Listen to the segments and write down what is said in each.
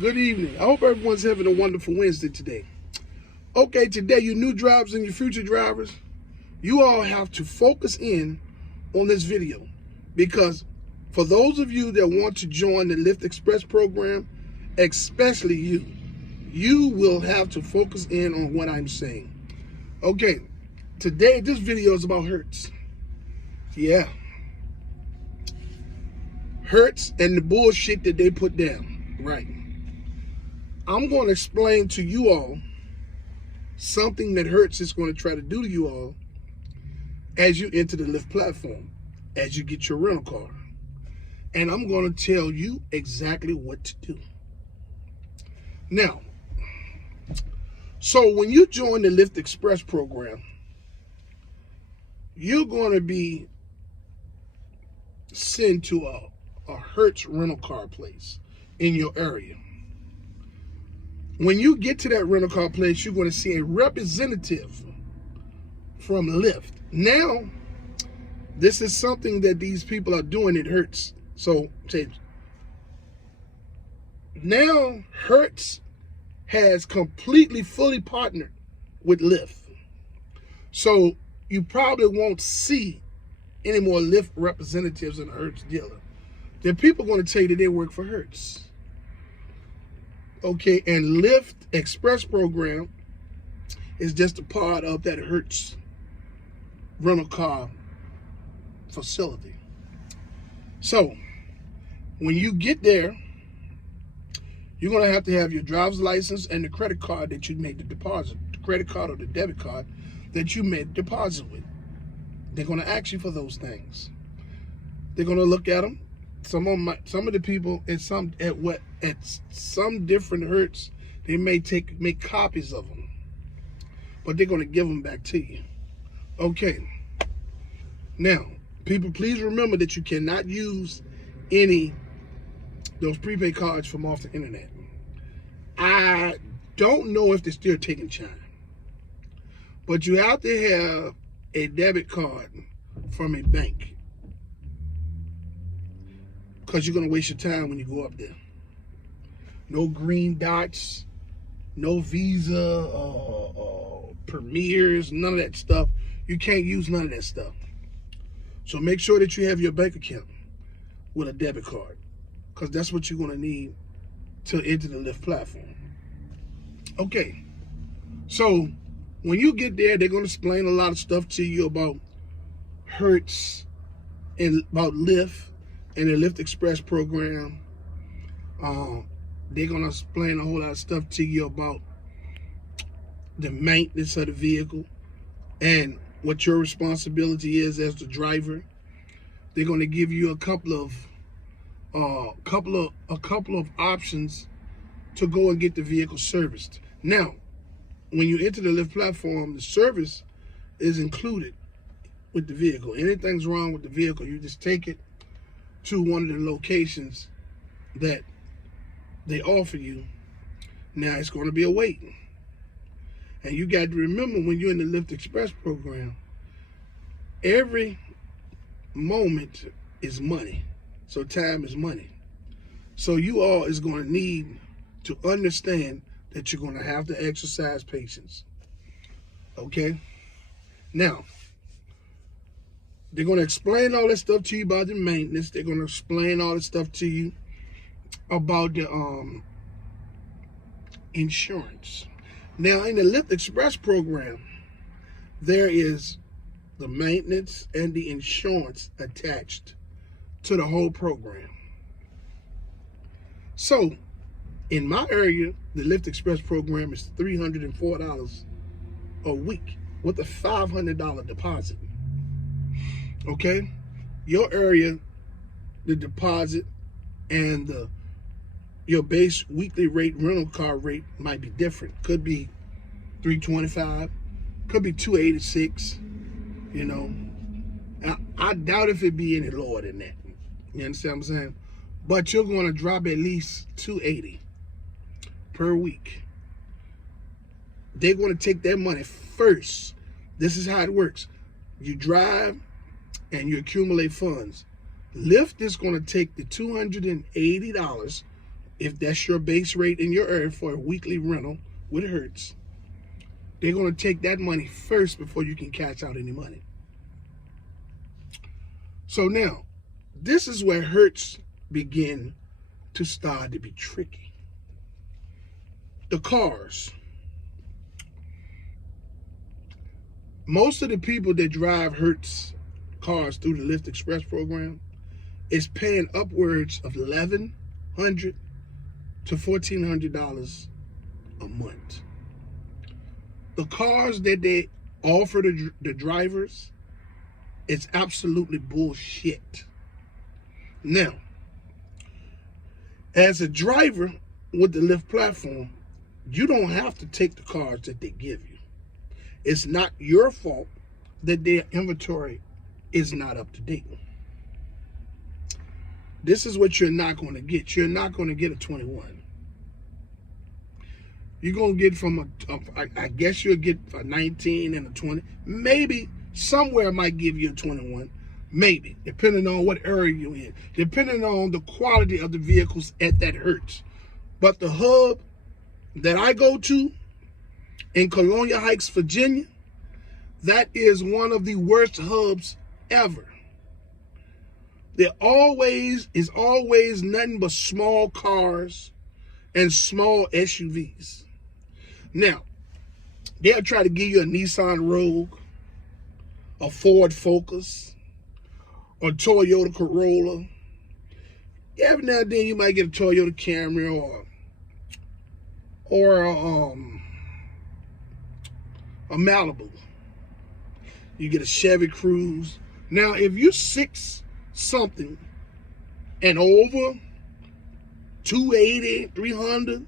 Good evening. I hope everyone's having a wonderful Wednesday today. Okay, today, you new drivers and your future drivers, you all have to focus in on this video because for those of you that want to join the Lyft Express program, especially you will have to focus in on what I'm saying. Okay, today, this video is about Hertz. Yeah. Hertz and the bullshit that they put down. Right. I'm going to explain to you all something that Hertz is going to try to do to you all as you enter the Lyft platform, as you get your rental car. And I'm going to tell you exactly what to do. Now, so when you join the Lyft Express program, you're going to be sent to a Hertz rental car place in your area. When you get to that rental car place, you're going to see a representative from Lyft. Now, this is something that these people are doing at Hertz. So, now Hertz has completely, fully partnered with Lyft. So, you probably won't see any more Lyft representatives in a Hertz dealer. The people are going to tell you that they work for Hertz. Okay, and Lyft Express program is just a part of that Hertz rental car facility. So, when you get there, you're going to have your driver's license and the credit card that you made the deposit, the credit card or the debit card that you made the deposit with. They're going to ask you for those things. They're going to look at them. Some of the people at some different Hertz, they may make copies of them, but they're going to give them back to you. Okay. Now, people, please remember that you cannot use those prepaid cards from off the internet. I don't know if they're still taking Chime, but you have to have a debit card from a bank, because you're going to waste your time when you go up there. No green dots, no Visa, Premiers, none of that stuff. You can't use none of that stuff. So make sure that you have your bank account with a debit card, because that's what you're going to need to enter the Lyft platform. Okay, so when you get there, they're going to explain a lot of stuff to you about Hertz and about Lyft and the Lyft Express program. They're going to explain a whole lot of stuff to you about the maintenance of the vehicle and what your responsibility is as the driver. They're going to give you a couple of options to go and get the vehicle serviced. Now, when you enter the Lyft platform, the service is included with the vehicle. Anything's wrong with the vehicle, you just take it to one of the locations that they offer you. Now it's going to be a wait. And you got to remember, when you're in the Lyft Express program, every moment is money. So time is money. So you all is going to need to understand that you're going to have to exercise patience. Okay? Now, they're going to explain all that stuff to you about the maintenance. They're going to explain all that stuff to you about the insurance. Now, in the Lyft Express program, there is the maintenance and the insurance attached to the whole program. So, in my area, the Lyft Express program is $304 a week with a $500 deposit. Okay, your area, the deposit and your base weekly rate, rental car rate might be different. Could be $325, could be $286. You know, I doubt if it'd be any lower than that. You understand what I'm saying? But you're going to drop at least $280 per week. They're going to take that money first. This is how it works. You drive and you accumulate funds. Lyft is going to take the $280 if that's your base rate in your area for a weekly rental with Hertz, they're going to take that money first before you can cash out any money. So now, this is where Hertz begin to start to be tricky. The cars. Most of the people that drive Hertz cars through the Lyft Express program is paying upwards of $1,100 to $1,400 a month. The cars that they offer the drivers, it's absolutely bullshit. Now, as a driver with the Lyft platform, you don't have to take the cars that they give you. It's not your fault that their inventory is not up to date. This is what you're not going to get. You're not going to get a 21. You're going to get I guess you'll get a 19 and a 20. Maybe somewhere might give you a 21. Maybe, depending on what area you're in. Depending on the quality of the vehicles at that Hertz. But the hub that I go to in Colonial Heights, Virginia, that is one of the worst hubs ever. There is always nothing but small cars and small SUVs. Now, they'll try to give you a Nissan Rogue, a Ford Focus, or Toyota Corolla. Every now and then you might get a Toyota Camry or a Malibu. You get a Chevy Cruze. Now, if you're 6 something and over, 280, 300,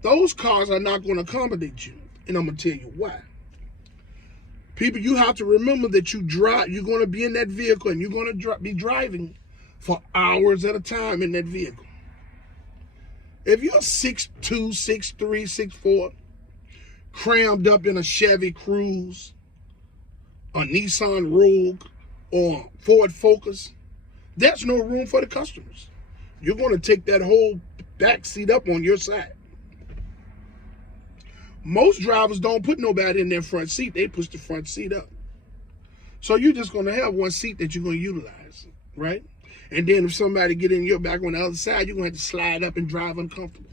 those cars are not going to accommodate you. And I'm going to tell you why. People, you have to remember that you're going to be in that vehicle and you're going to be driving for hours at a time in that vehicle. If you're 6'2", 6'3", 6'4", crammed up in a Chevy Cruze, a Nissan Rogue, or Ford Focus, there's no room for the customers. You're going to take that whole back seat up on your side. Most drivers don't put nobody in their front seat. They push the front seat up. So you're just going to have one seat that you're going to utilize, right? And then if somebody get in your back on the other side, you're going to have to slide up and drive uncomfortable.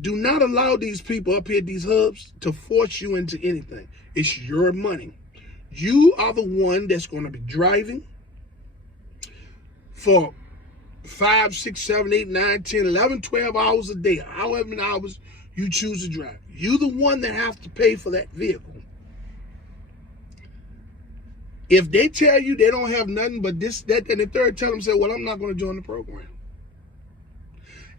Do not allow these people up here at these hubs to force you into anything. It's your money. You are the one that's going to be driving for 5, 6, 7, 8, 9, 10, 11, 12 hours a day, however many hours you choose to drive. You're the one that have to pay for that vehicle. If they tell you they don't have nothing but this, that, and the third, tell them, say, well, I'm not going to join the program.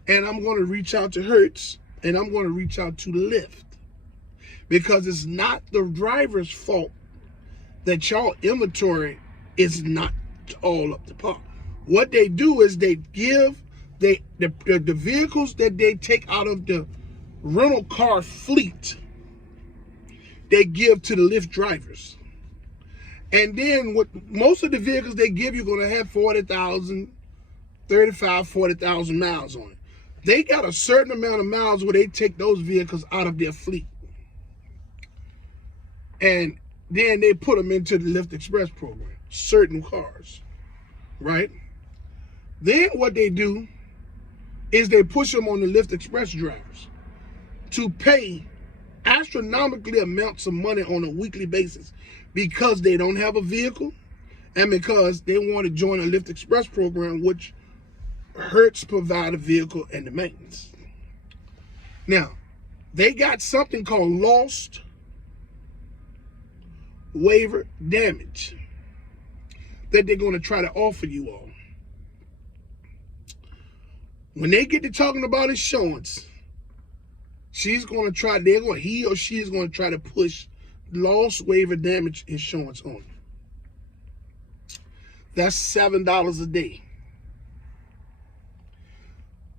And I'm going to reach out to Hertz, and I'm going to reach out to Lyft. Because it's not the driver's fault that y'all inventory is not all up to par. What they do is they give the vehicles that they take out of the rental car fleet, they give to the Lyft drivers. And then what most of the vehicles they give you are going to have 40,000, 35, 40,000 miles on it. They got a certain amount of miles where they take those vehicles out of their fleet. And then they put them into the Lyft Express program, certain cars, right? Then what they do is they push them on the Lyft Express drivers to pay astronomically amounts of money on a weekly basis because they don't have a vehicle and because they want to join a Lyft Express program, which Hertz provide a vehicle and the maintenance. Now, they got something called LOST WAVIER DAMAGE that they're going to try to offer you all. When they get to talking about insurance, he or she is going to try to push LOST WAVIER DAMAGE insurance on you. That's $7 a day.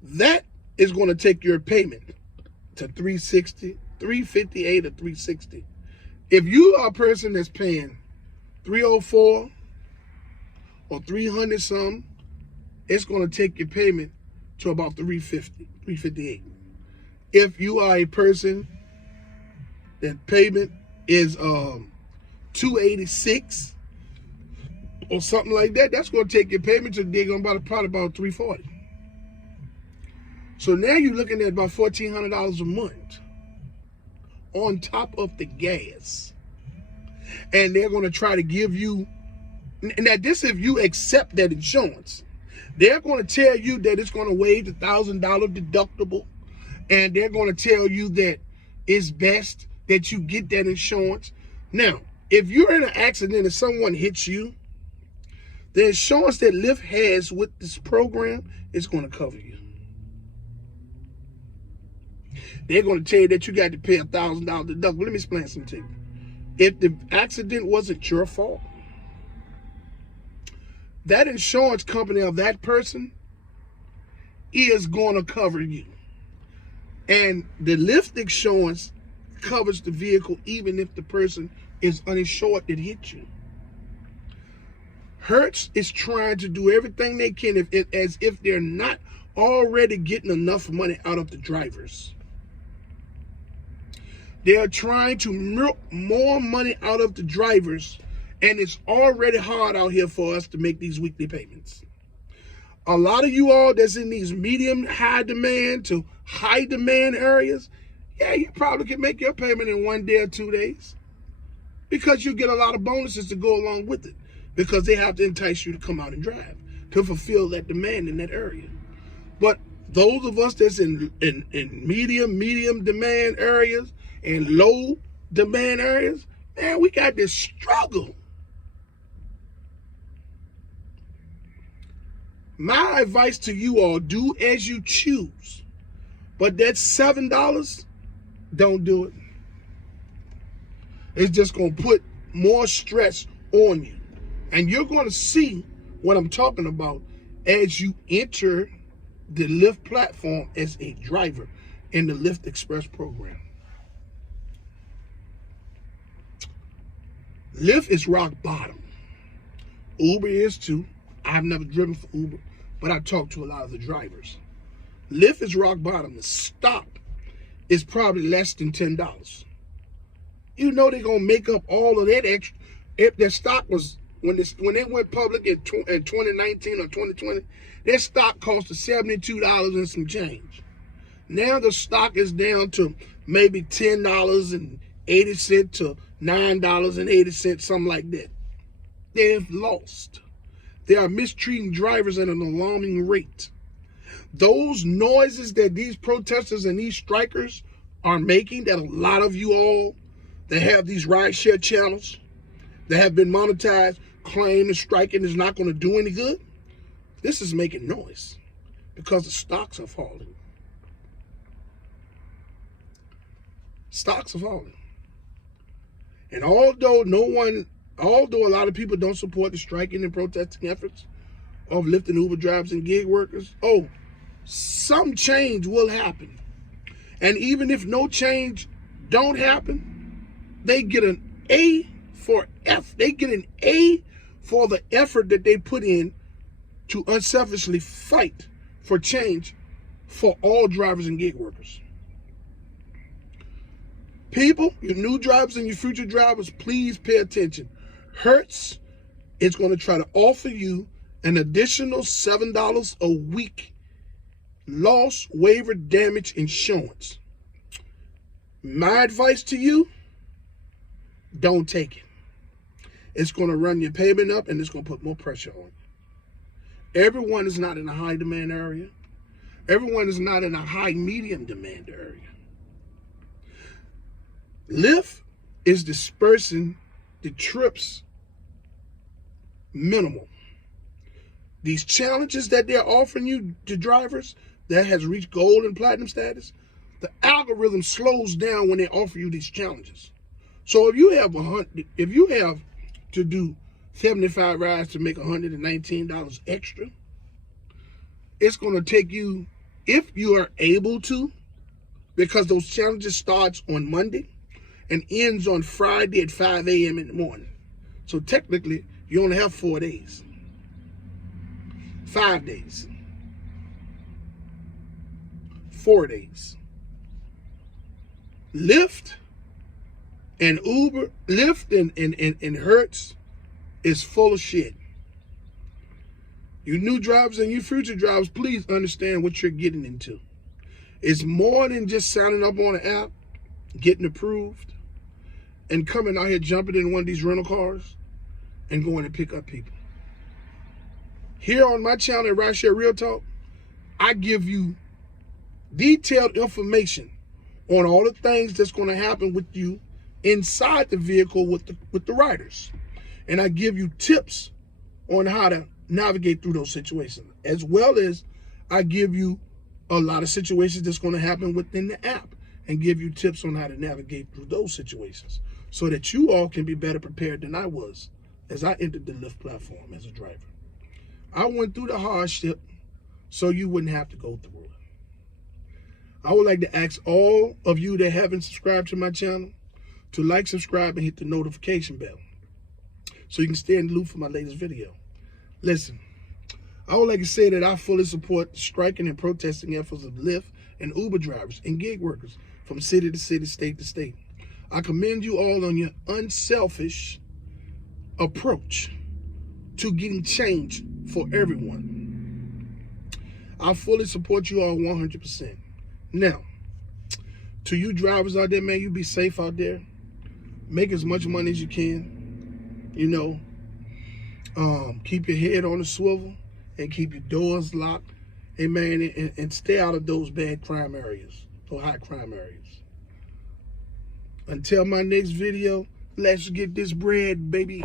That is going to take your payment to $360, $358, or $360. If you are a person that's paying $304 or $300 something, it's going to take your payment to about 350, 358. If you are a person that payment is 286 or something like that, that's going to take your payment to probably about 340. So now you're looking at about $1,400 a month on top of the gas. And they're going to try to give you, and that this if you accept that insurance, they're going to tell you that it's going to waive the $1,000 deductible, and they're going to tell you that it's best that you get that insurance. Now, if you're in an accident and someone hits you, the insurance that Lyft has with this program is going to cover you. They're going to tell you that you got to pay $1,000 deductible. Let me explain something to you. If the accident wasn't your fault, that insurance company of that person is going to cover you. And the Lyft insurance covers the vehicle even if the person is uninsured that hit you. Hertz is trying to do everything they can as if they're not already getting enough money out of the drivers. They're trying to milk more money out of the drivers, and it's already hard out here for us to make these weekly payments. A lot of you all that's in these medium high demand to high demand areas, yeah, you probably can make your payment in 1 day or 2 days because you get a lot of bonuses to go along with it because they have to entice you to come out and drive to fulfill that demand in that area. But those of us that's in medium demand areas and low demand areas, man, we got this struggle. My advice to you all, do as you choose. But that $7, don't do it. It's just going to put more stress on you. And you're going to see what I'm talking about as you enter the Lyft platform as a driver in the Lyft Express program. Lyft is rock bottom. Uber is too. I've never driven for Uber, but I talk to a lot of the drivers. Lyft is rock bottom. The stock is probably less than $10. You know they're gonna make up all of that extra. If their stock was when they went public in 2019 or 2020, their stock cost $72 and some change. Now the stock is down to maybe $10.80 to $9.80, something like that. They've lost. They are mistreating drivers at an alarming rate. Those noises that these protesters and these strikers are making, that a lot of you all that have these rideshare channels that have been monetized claim that striking is not going to do any good, this is making noise because the stocks are falling. Stocks are falling. And although a lot of people don't support the striking and protesting efforts of Lyft and Uber drivers and gig workers, some change will happen. And even if no change don't happen, they get an A for F. They get an A for the effort that they put in to unselfishly fight for change for all drivers and gig workers. People, your new drivers and your future drivers, please pay attention. Hertz is going to try to offer you an additional $7 a week lost waiver damage insurance. My advice to you, don't take it. It's going to run your payment up and it's going to put more pressure on you. Everyone is not in a high demand area. Everyone is not in a high medium demand area. Lyft is dispersing the trips minimal. These challenges that they're offering you to drivers that has reached gold and platinum status, the algorithm slows down when they offer you these challenges. So if you have to do 75 rides to make $119 extra, it's going to take you, if you are able to, because those challenges starts on Monday and ends on Friday at 5 a.m. in the morning. So technically, you only have 4 days. 5 days. 4 days. Lyft and Uber, Lyft and Hertz is full of shit. You new drivers and you future drivers, please understand what you're getting into. It's more than just signing up on an app, getting approved, and coming out here jumping in one of these rental cars and going to pick up people. Here on my channel at Rideshare RealTalk, I give you detailed information on all the things that's going to happen with you inside the vehicle with the riders. And I give you tips on how to navigate through those situations, as well as I give you a lot of situations that's going to happen within the app and give you tips on how to navigate through those situations so that you all can be better prepared than I was as I entered the Lyft platform as a driver. I went through the hardship so you wouldn't have to go through it. I would like to ask all of you that haven't subscribed to my channel to like, subscribe, and hit the notification bell so you can stay in the loop for my latest video. Listen, I would like to say that I fully support the striking and protesting efforts of Lyft and Uber drivers and gig workers from city to city, state to state. I commend you all on your unselfish approach to getting change for everyone. I fully support you all 100%. Now, to you drivers out there, man, you be safe out there. Make as much money as you can. You know, keep your head on the swivel and keep your doors locked. Hey, man, and stay out of those bad crime areas or high crime areas. Until my next video, let's get this bread, baby.